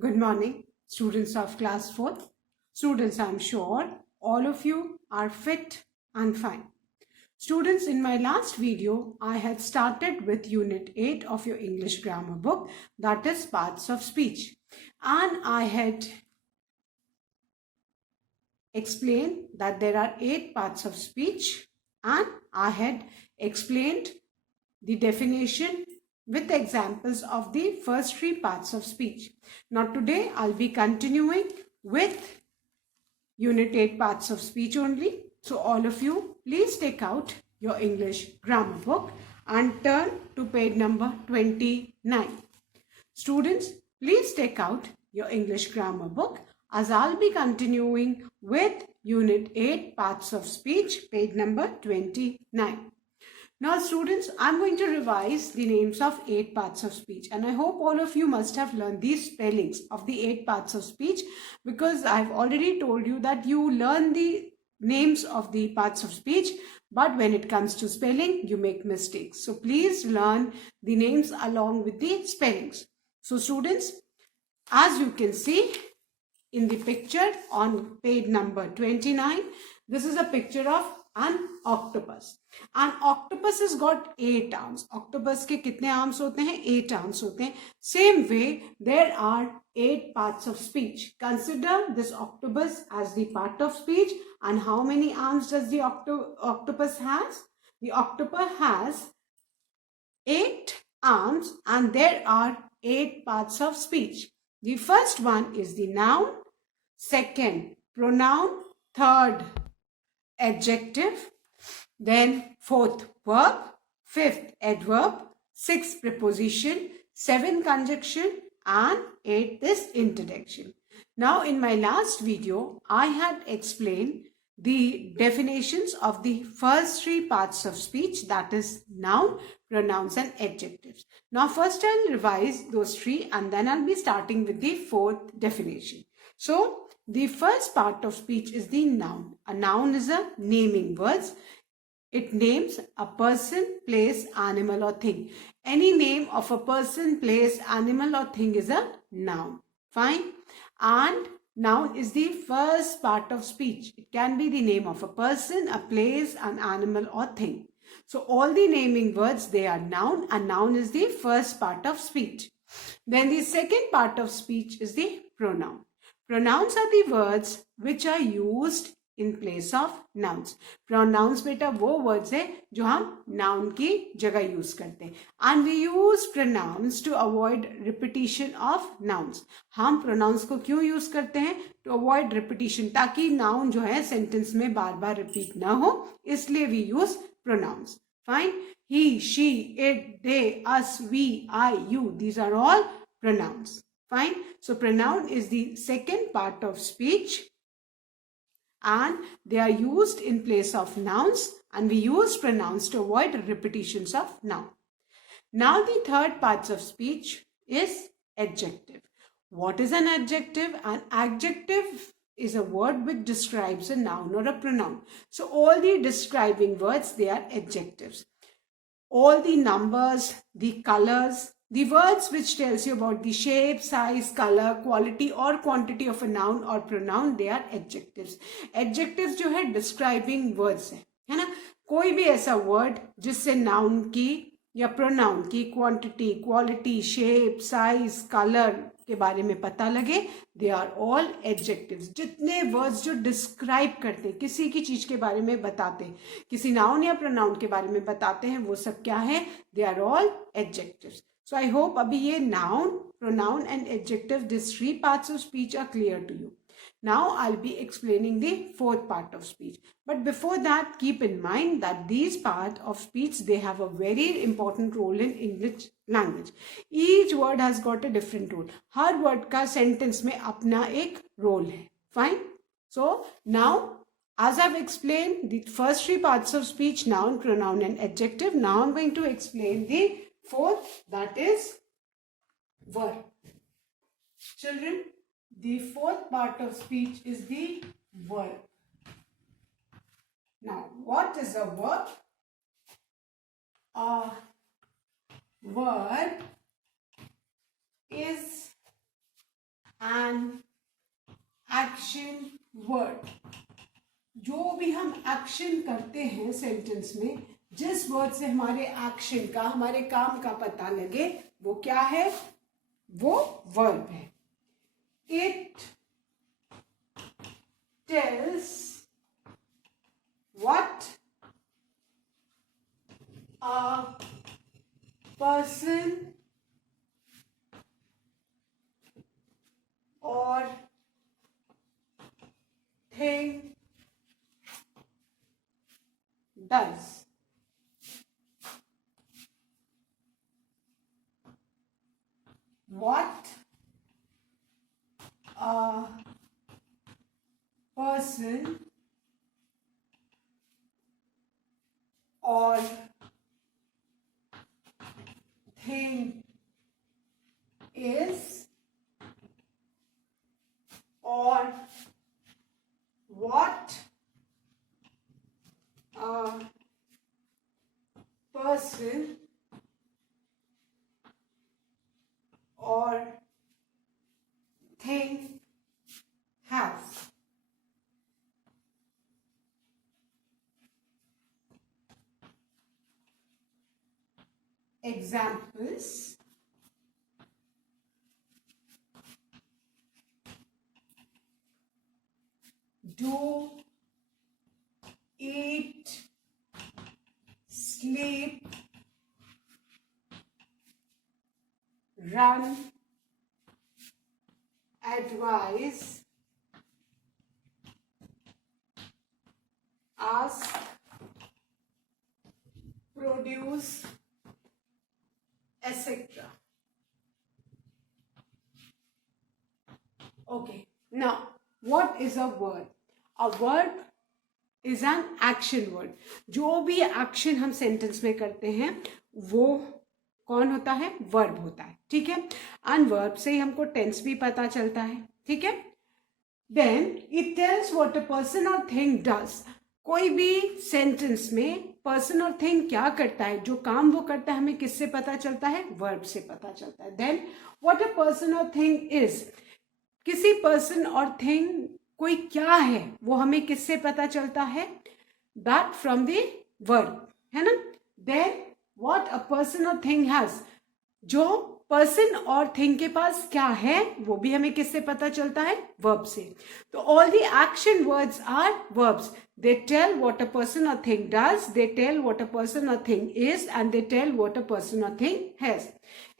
Good morning, students of class 4th. Students, I'm sure all of you are fit and fine. Students, in my last video, I had started with Unit 8 of your English grammar book, that is Parts of Speech. And I had explained that there are 8 parts of speech, and I had explained the definition with examples of the first 3 parts of speech. Now today I'll be continuing with Unit 8 parts of speech only. So all of you, please take out your English grammar book and turn to page number 29. Students, please take out your English grammar book as I'll be continuing with Unit 8 parts of speech, page number 29. Now students, I'm going to revise the names of 8 parts of speech, and I hope all of you must have learned these spellings of the 8 parts of speech, because I've already told you that you learn the names of the parts of speech, but when it comes to spelling, you make mistakes. So please learn the names along with the spellings. So students, as you can see in the picture on page number 29, this is a picture of an octopus. An octopus has got 8 arms. Octopus के कितने arms होते हैं? 8 arms होते हैं. Same way, there are 8 parts of speech. Consider this octopus as the part of speech. And how many arms does the octopus has? The octopus has 8 arms, and there are 8 parts of speech. The first one is the noun, second pronoun, third adjective, then fourth verb, fifth adverb, sixth preposition, seventh conjunction, and eighth is interjection. Now in my last video, I had explained the definitions of the first 3 parts of speech, that is noun, pronouns and adjectives. Now first I'll revise those 3 and then I'll be starting with the 4th definition. So the first part of speech is the noun. A noun is a naming words. It names a person, place, animal or thing. Any name of a person, place, animal or thing is a noun. Fine. And noun is the first part of speech. It can be the name of a person, a place, an animal or thing. So all the naming words, they are noun, and noun is the first part of speech. Then the second part of speech is the pronoun. Pronouns are the words which are used in place of nouns. Pronouns बेटा वो words है जो हम noun की जगह use करते हैं. And we use pronouns to avoid repetition of nouns. हम pronouns को क्यों use करते हैं? To avoid repetition, ताकि noun जो है sentence में बार बार repeat ना हो, इसलिए we use pronouns. Fine. He, she, it, they, us, we, I, you. These are all pronouns. Fine. So pronoun is the second part of speech, and they are used in place of nouns, and we use pronouns to avoid repetitions of noun. Now the third part of speech is adjective. What is an adjective? An adjective is a word which describes a noun or a pronoun. So all the describing words, they are adjectives. All the numbers, the colors, the words which tells you about the shape, size, color, quality or quantity of a noun or pronoun, they are adjectives. Adjectives जो है describing words है ना? कोई भी ऐसा word जिससे noun की या pronoun की quantity, quality, shape, size, color के बारे में पता लगे, they are all adjectives. जितने words जो describe करते हैं, किसी की चीज के बारे में बताते हैं, किसी noun या pronoun के बारे में बताते हैं, वो सब क्या है? They are all adjectives. So I hope abhi ye noun, pronoun and adjective, these 3 parts of speech are clear to you. Now I'll be explaining the 4th part of speech. But before that, keep in mind that these part of speech, they have a very important role in English language. Each word has got a different role. Her word का sentence में अपना एक role है. Fine? So now, as I've explained the first 3 parts of speech, noun, pronoun and adjective, now I'm going to explain the 4th, that is verb. Children, the 4th part of speech is the verb. Now, what is a verb? A verb is an action word. जो भी हम action करते हैं sentence में, जिस word से हमारे action का, हमारे काम का पता लगे, वो क्या है? वो वर्ब है. It tells what a person or thing does. What a person or thing is, or what a person or thing has. Examples: do, eat, sleep, run, advise, ask, produce, etc. Okay, now what is a word? A word is an action word. जो भी action हम sentence में करते हैं वो कौन होता है? वर्ब होता है. ठीक है. एंड वर्ब से ही हमको टेंस भी पता चलता है. ठीक है. Then it tells what a person और थिंग डज. कोई भी सेंटेंस में पर्सन और थिंग क्या करता है, जो काम वो करता है, हमें किससे पता चलता है? वर्ब से पता चलता है. देन व्हाट अ पर्सन और थिंग इज. किसी पर्सन और थिंग कोई क्या है, वो हमें किससे पता चलता है? दैट फ्रॉम द वर्ब, है ना. देन व्हाट अ पर्सन और थिंग हैज. जो पर्सन और थिंग के पास क्या है, वो भी हमें किससे पता चलता है? वर्ब से. तो all the action words are verbs. They tell what a person और thing does, they tell what a person और thing is, and they tell what a person और thing has.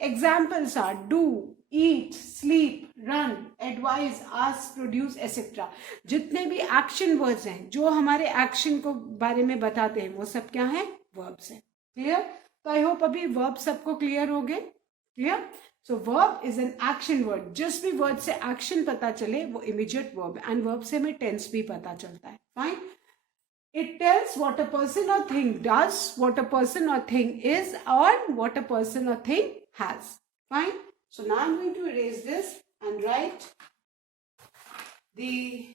Examples are do, eat, sleep, run, advise, ask, produce, etc. जितने भी action words हैं जो हमारे action को बारे में बताते हैं, वो सब क्या है? वर्ब्स हैं. क्लियर? तो आई होप अभी वर्ब सबको क्लियर हो गए. Clear? So verb is an action word. जिस भी वर्ड से एक्शन पता चले वो इमीडिएट वर्ब, एंड वर्ब से हमें टेंस भी पता चलता है. Fine. It tells what a person or thing does, what a person or thing is, or what a person or thing has. Fine. So now I'm going to erase this and write the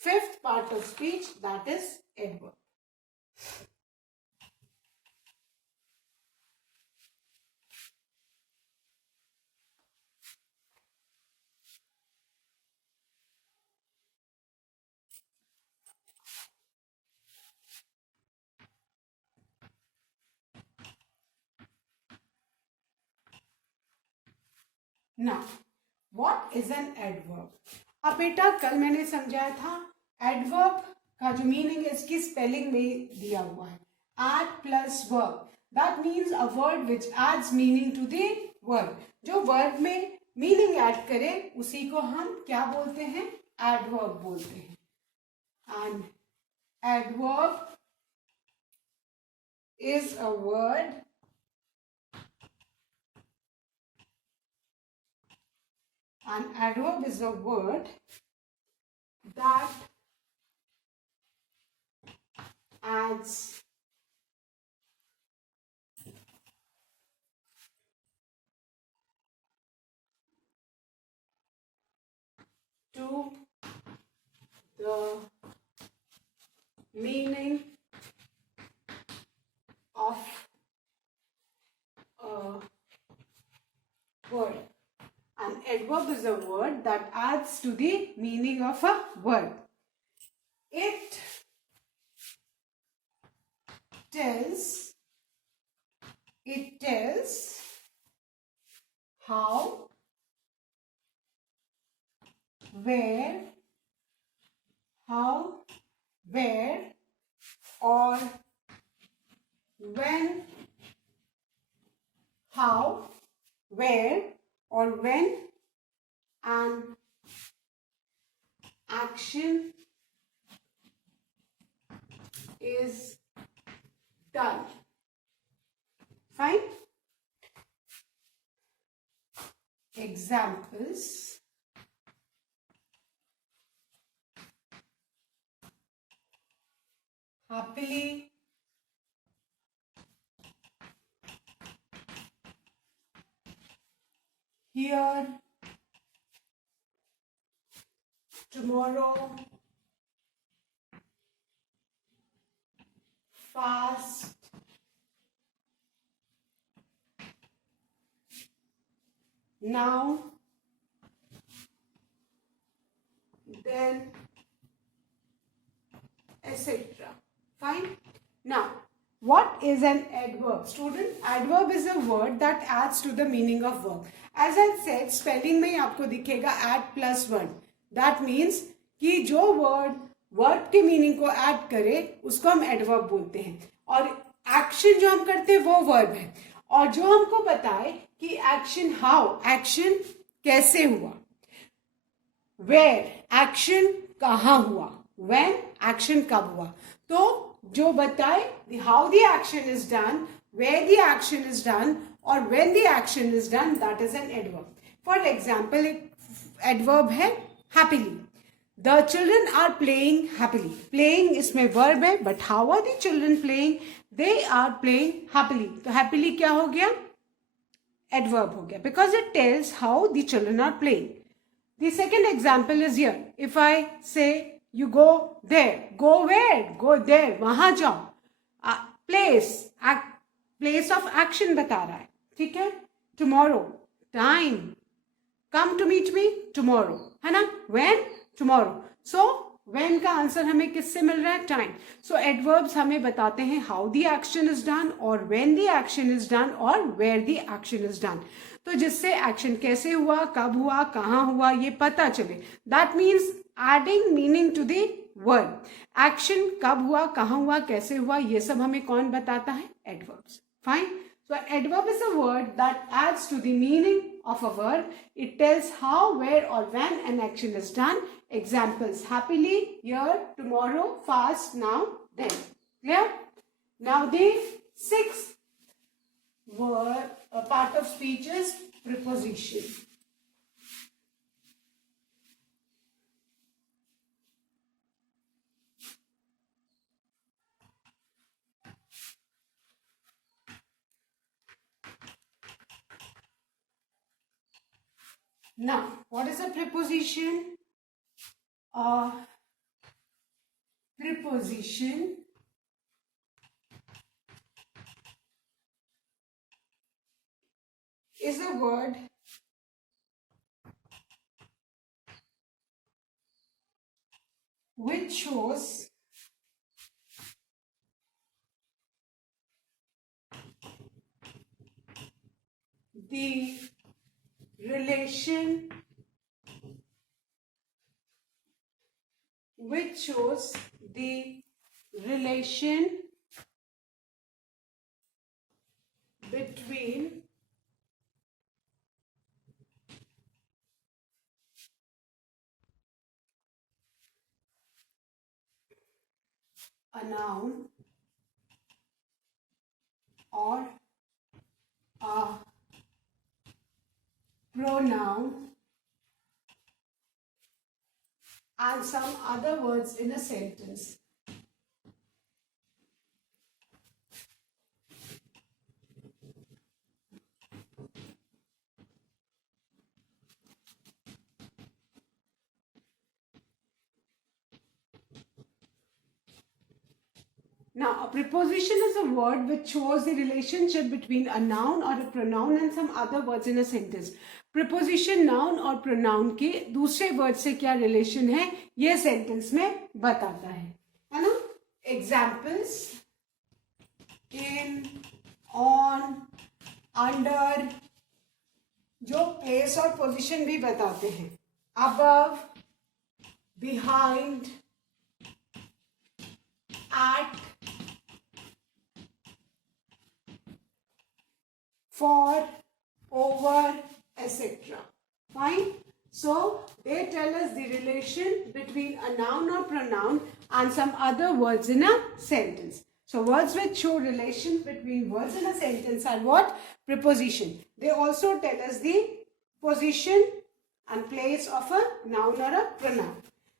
fifth part of speech, that is adverb. Now, what is an adverb? अब बेटा कल मैंने समझाया था adverb का जो meaning है इसकी स्पेलिंग में दिया हुआ है. Add plus verb. That means a word which adds meaning to the word. जो वर्ड में मीनिंग ऐड करे उसी को हम क्या बोलते हैं? एडवर्ब बोलते हैं. And adverb is a word an adverb is a word that adds to the meaning of a word. An adverb is a word that adds to the meaning of a word. It tells how, where, or when, how, where, or when an action is done. Fine. Examples. Happily, here, tomorrow, fast, now, then, etc. Fine. Now, what is an adverb? Student, adverb is a word that adds to the meaning of verb. As I said, spelling में आपको दिखेगा add plus one. That means कि जो word verb के meaning को add करे उसको हम adverb बोलते हैं. और action जो हम करते हैं वो verb है. और जो हमको बताए कि action how, action कैसे हुआ, where, action कहाँ हुआ, when, action कब हुआ. तो जो बताए how the action is done, where the action is done, or when the action is done, that is an adverb. For example, एक adverb है happily. The children are playing happily. Playing इसमें verb है, but how are the children playing? They are playing happily. तो happily क्या हो गया? Adverb हो गया, because it tells how the children are playing. The second example is here. If I say you go there, go where? Go there. वहां जाओ. Place, place of action बता रहा है. ठीक है? Tomorrow, time. Come to meet me tomorrow. है ना? When? Tomorrow. So when का आंसर हमें किससे मिल रहा है? Time. So adverbs हमें बताते हैं how the action is done, or when the action is done, or where the action is done. तो जिससे एक्शन कैसे हुआ, कब हुआ, कहाँ हुआ, ये पता चले. That means adding meaning to the word. Action कब हुआ, कहाँ हुआ, कैसे हुआ, ये सब हमें कौन बताता है? Adverbs. Fine. So adverb is a word that adds to the meaning of a word. It tells how, where, or when an action is done. Examples: happily, here, tomorrow, fast, now, then. Clear? Now the sixth word, a part of speech is preposition. Now, what is a preposition? A preposition is a word which shows the relation, between a noun or a pronoun and some other words in a sentence. Now, a preposition is a word which shows the relationship between a noun or a pronoun and some other words in a sentence. Preposition noun और pronoun के दूसरे word से क्या relation है ये sentence में बताता है ना? Examples: in, on, under, जो place और position भी बताते हैं. Above, behind, at, for, over, etc. Fine. So they tell us the relation between a noun or pronoun and some other words in a sentence. So words which show relation between words in a sentence are what? Preposition. They also tell us the position and place of a noun or a pronoun.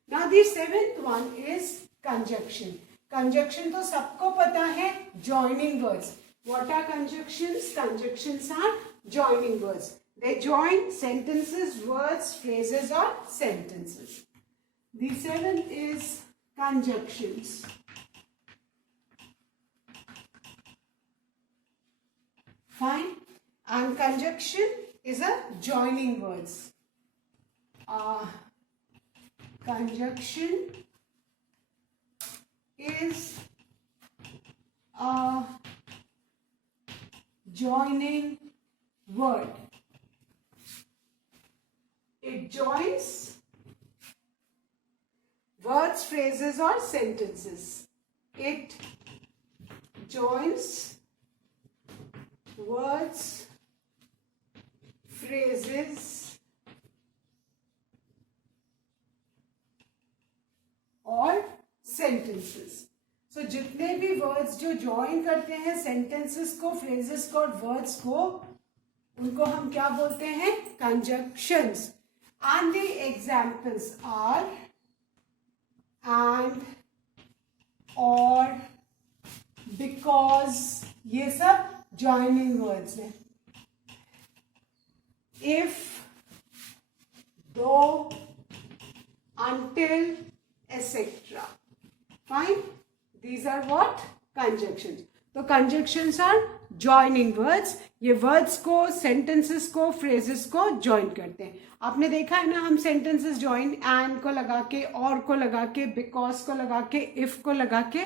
Now the seventh one is conjunction. Conjunction तो सबको पता है, joining words. What are conjunctions? Conjunctions are joining words. They join sentences, words, phrases or sentences. The seventh is conjunctions. Fine. And conjunction is a joining words. Conjunction is a joining word. It joins words, phrases or sentences. It joins words, phrases और sentences. So जितने भी words जो join करते हैं sentences को, phrases को और words को, उनको हम क्या बोलते हैं? Conjunctions. And the examples are and, or, because, ये सब joining words हैं. If, though, until, etc. Fine. These are what? Conjunctions. तो conjunctions are joining words. ये words को, sentences को, phrases को join करते हैं. आपने देखा है ना, हम sentences join and को लगा के, or को लगा के, because को लगा के, if को लगा के,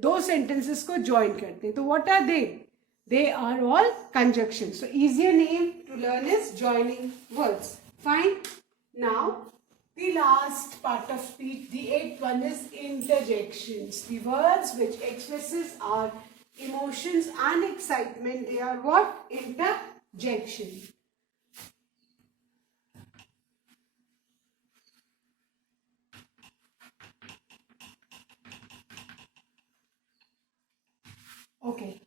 दो sentences को join करते हैं. तो what are they? They are all conjunctions. So easier name to learn is joining words. Fine. Now the last part of speech, the eighth one, is interjections. The words which expresses our emotions and excitement, they are what? Interjection. Okay.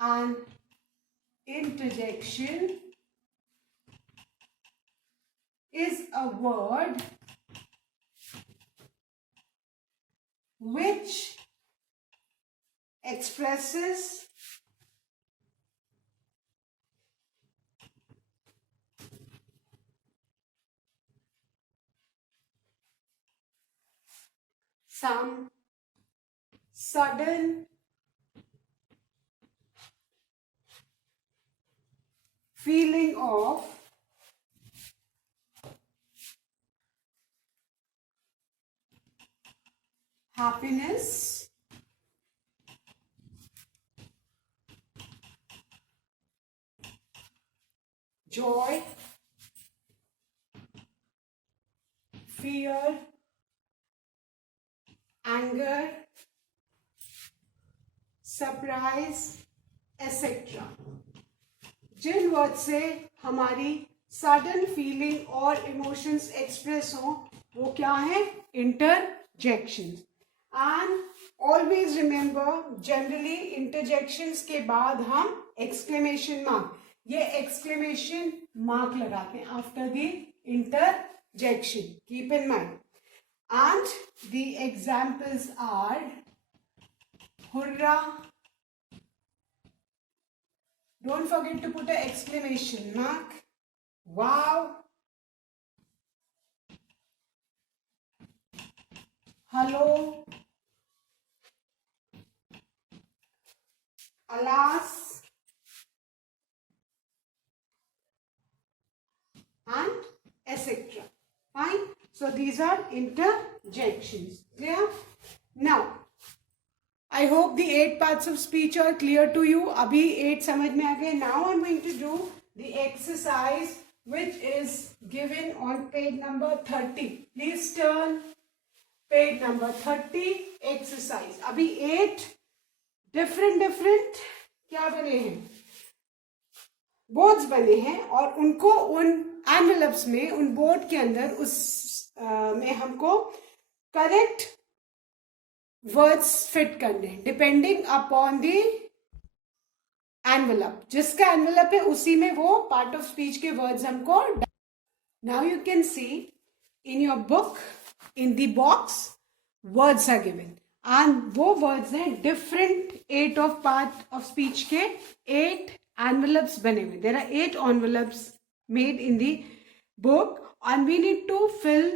An interjection is a word which expresses some sudden feeling of happiness, joy, fear, anger, surprise, etc. जिन word से हमारी sudden feeling और emotions express हो वो क्या है? Interjections. And always remember, generally interjections के बाद हम एक्सक्लेमेशन मार्क, ये एक्सक्लेमेशन मार्क लगाते हैं after the interjection. Keep in mind. And the examples are hurrah. Don't forget to put an exclamation mark. Wow. hello, alas, and etc. Fine. So these are interjections. Clear? Now, I hope the 8 parts of speech are clear to you. Abhi 8 समझ में आ गए. Now I'm going to do the exercise which is given on page number 30. Please turn page number 30 exercise. अभी 8 different क्या बने हैं? Boards बने हैं और उनको उन एनवेलप्स में, उन बोर्ड के अंदर उस में हमको करेक्ट वर्ड्स फिट करने डिपेंडिंग अपॉन द एनवेलप. जिसका एनवेलप है उसी में वो पार्ट ऑफ स्पीच के वर्ड्स हमको. Now you can see in your book in the box words are given and वो वर्ड्स हैं different 8 of part of speech के 8 envelopes बने हुए. There are 8 envelopes made in the book and we need to fill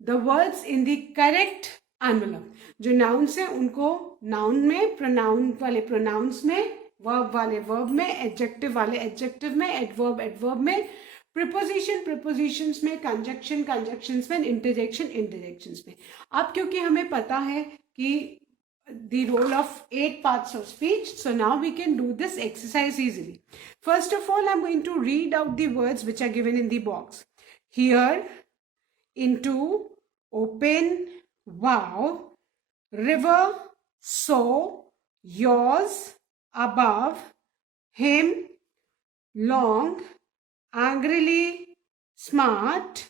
the words in the correct envelope. जो nouns है उनको noun में, pronoun वाले pronouns में, verb वाले verb में, adjective वाले adjective में, adverb में, preposition prepositions में, conjunction conjunctions में, interjection interjections में. अब क्योंकि हमें पता है कि the role of 8 parts of speech, so now we can do this exercise easily. First of all, I'm going to read out the words which are given in the box. Here, into, open, wow, river, so, yours, above, him, long, angrily, smart,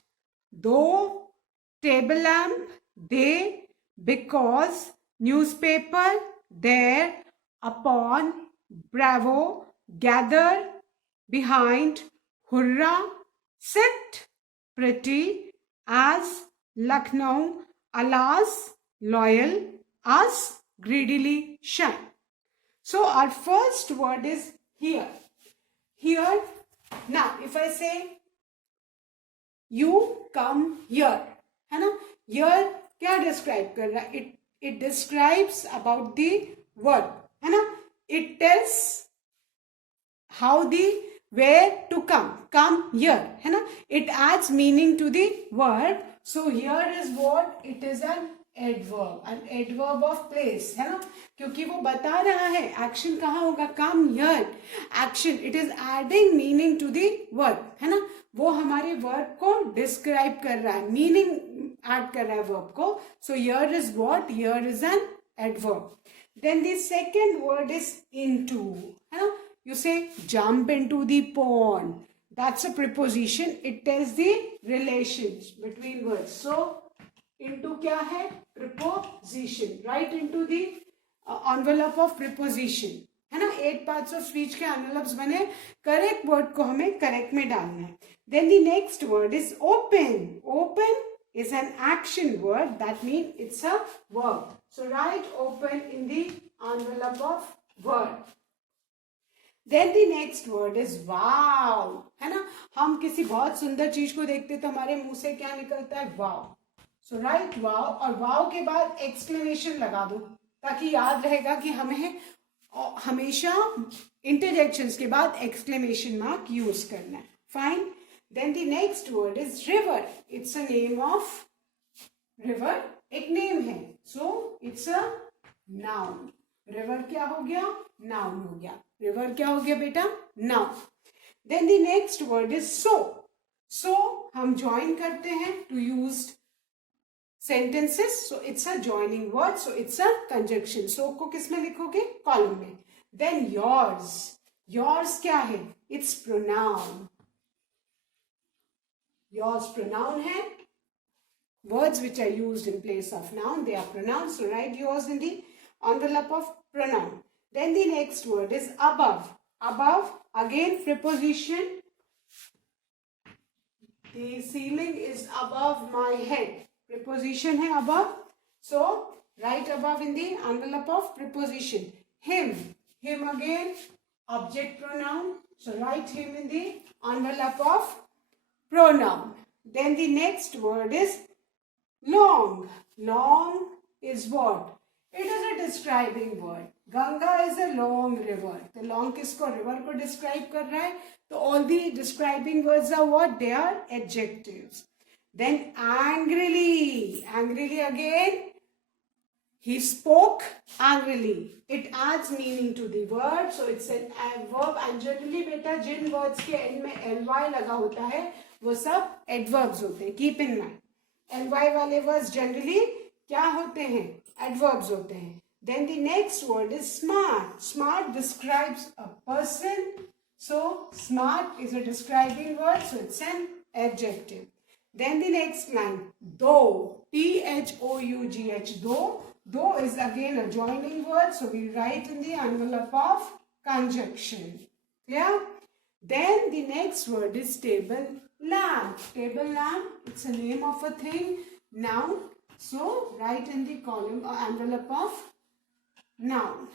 though, table lamp, they, because, newspaper, there, upon, bravo, gather, behind, hurrah, sit, pretty, as, Lucknow, alas, loyal, us, greedily shine. So our first word is here. Here, now if I say you come here, है ना, here क्या describe कर रहा है? It describes about the verb, है ना. It tells how the where to come here, है ना. It adds meaning to the verb. So here is what it is, an adverb of place, है ना, क्योंकि वो बता रहा है एक्शन कहाँ होगा, come here, action. It is adding meaning to the verb, है ना. वो हमारे वर्ब को डिस्क्राइब कर रहा है, मीनिंग ऐड कर रहा है वर्ब को. So here is what, here is an adverb. Then the second word is into, है ना. You say jump into the pond, that's a preposition. It tells the relations between words. So into क्या है, preposition. Right into the envelope of preposition, है ना. 8 parts of speech के envelopes बने, correct word को हमें करेक्ट में डालना है. Then the next word is open. Open is an action word, that means it's a verb. So write open in the envelope of word. Then the next word is wow, है ना. हम किसी बहुत सुंदर चीज को देखते तो हमारे मुंह से क्या निकलता है, wow. So write wow और wow के बाद exclamation लगा दो ताकि याद रहेगा कि हमें हमेशा interjections के बाद exclamation mark यूज करना है. Fine. Then the next word is river. It's a name of river. एक name है. So it's a noun. River क्या हो गया, noun हो गया. River क्या हो गया बेटा, noun. Then the next word is so. So हम join करते हैं to use sentences. So it's a joining word. So it's a conjunction. So को किस में लिखोगे, column में. Then yours. Yours क्या है, it's pronoun. Yours pronoun है. Words which are used in place of noun, they are pronouns. So write yours in the envelope of pronoun. Then the next word is above. Above, again preposition. The ceiling is above my head. Preposition है above. So write above in the envelope of preposition. Him. Him again, object pronoun. So write him in the envelope of pronoun. Then the next word is long. Long, is what? It is a describing word. Ganga is a long river. The long किसको? River को describe कर रहा है. So all the describing words are what? They are adjectives. Then angrily. Angrily again. He spoke angrily. It adds meaning to the word. So it's an adverb. And generally बेटा जिन words के end में ly लगा होता है वो सब adverbs होते हैं. Keep in mind. ly वाले words generally क्या होते हैं? Adverbs होते हैं. Then the next word is smart. Smart describes a person. So smart is a describing word. So it's an adjective. Then the next line. Though. Though. Though. Though is again a joining word. So we write in the envelope of conjunction. Clear? Then the next word is table lamp. Table lamp. It's a name of a thing. Noun. So write in the column or envelope of noun.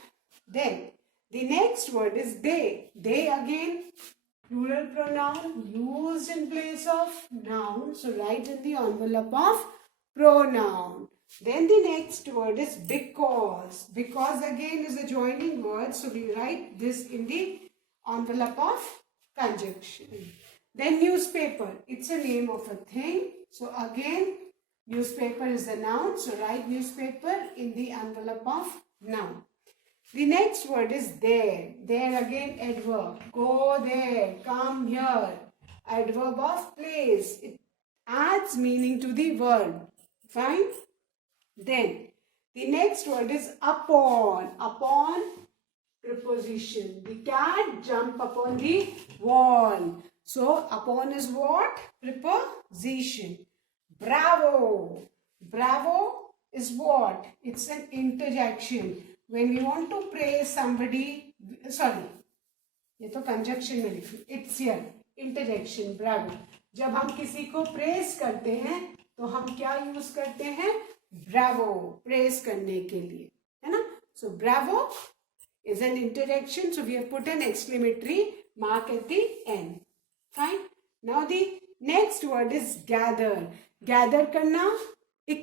Then the next word is they. They again plural pronoun used in place of noun. So write in the envelope of pronoun. Then the next word is because. Because again is a joining word. So we write this in the envelope of conjunction. Then newspaper. It's a name of a thing. So again newspaper is a noun. So write newspaper in the envelope of noun. The next word is there. There again adverb. Go there. Come here. Adverb of place. It adds meaning to the word. Fine. Then the next word is upon. Upon preposition. The cat jumped upon the wall. So upon is what? Preposition. Bravo. Bravo is what? It's an interjection. When we want to praise somebody, sorry, ये तो conjunction में लिखी. It's here. Interjection. Bravo. जब हम किसी को praise करते हैं तो हम क्या use करते हैं? Bravo. Praise करने के लिए, है ना? So bravo is an interjection. So we have put an exclamatory mark at the end. Fine. Now the next word is gather. Gather करना,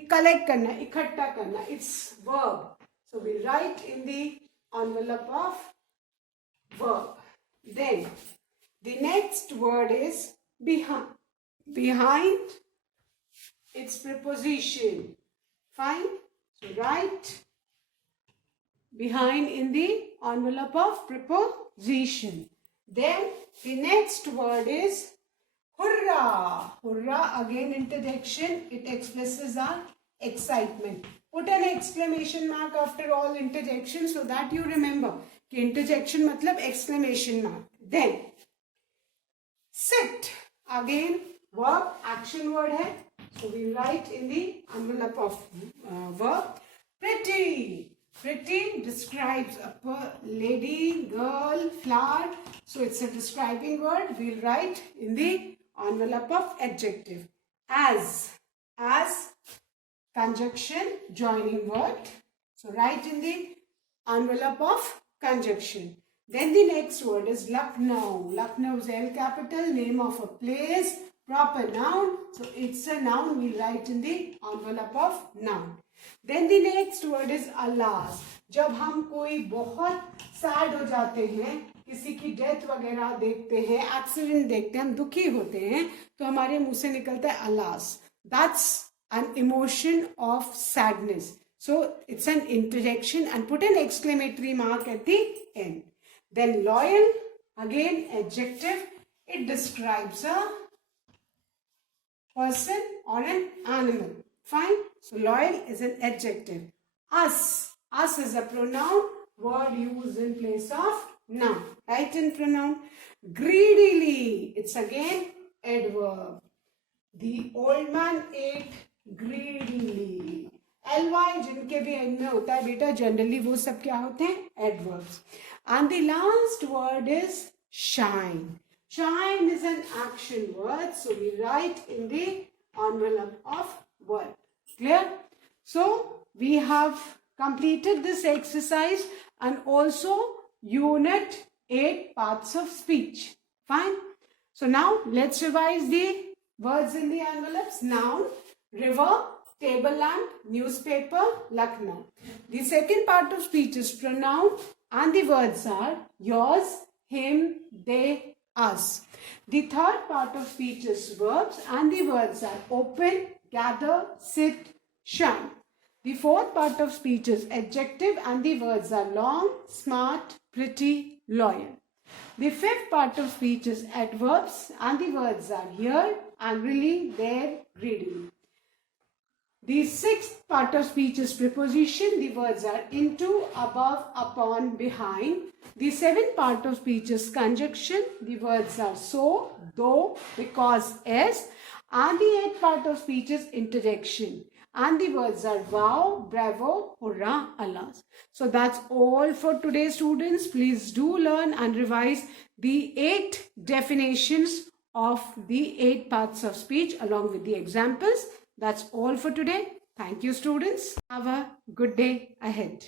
collect करना, इकट्ठा करना. It's verb. So we write in the envelope of verb. Then the next word is behind. Behind, it's preposition. Fine. So write behind in the envelope of preposition. Then the next word is hurrah. Hurrah again interjection. It expresses our excitement. Put an exclamation mark after all interjections so that you remember कि interjection मतलब exclamation mark. Then sit again verb action word है. So we write in the envelope of verb. Pretty. Pretty describes a lady, girl, flower. So it's a describing word. We'll write in the envelope of adjective. As conjunction, joining word. So write in the envelope of conjunction. Then the next word is Lucknow. Lucknow is L capital, name of a place, proper noun. So it's a noun. We write in the envelope of noun. Then the next word is alas. जब हम कोई बहुत sad हो जाते हैं, किसी की death वगैरह देखते हैं, एक्सीडेंट देखते हैं, हम दुखी होते हैं, तो हमारे मुंह से निकलता है alas. That's an emotion of sadness. So it's an interjection and put an exclamatory mark at the end. Then loyal, again adjective. It describes a person or an animal. Fine. So loyal is an adjective. Us is a pronoun, word used in place of noun. Right in pronoun. Greedily, it's again adverb. The old man ate greedily. ly जिनके भी end में होता है बेटा, generally वो सब क्या होते हैं? Adverbs. And the last word is shine. Shine is an action word. So we write in the envelope of word. Clear? So we have completed this exercise and also unit 8 parts of speech. Fine. So now let's revise the words in the envelopes. Noun, river, table lamp, newspaper, Lucknow. The second part of speech is pronoun and the words are yours, him, they, us. The third part of speech is verbs and the words are open, gather, sit, shine. The fourth part of speech is adjective and the words are long, smart, pretty, loyal. The fifth part of speech is adverbs and the words are here, angrily, there, greedily. The sixth part of speech is preposition. The words are into, above, upon, behind. The seventh part of speech is conjunction. The words are so, though, because, as. And the eighth part of speech is interjection. And the words are wow, bravo, hurrah, alas. So that's all for today, students. Please do learn and revise the 8 definitions of the 8 parts of speech along with the examples. That's all for today. Thank you, students. Have a good day ahead.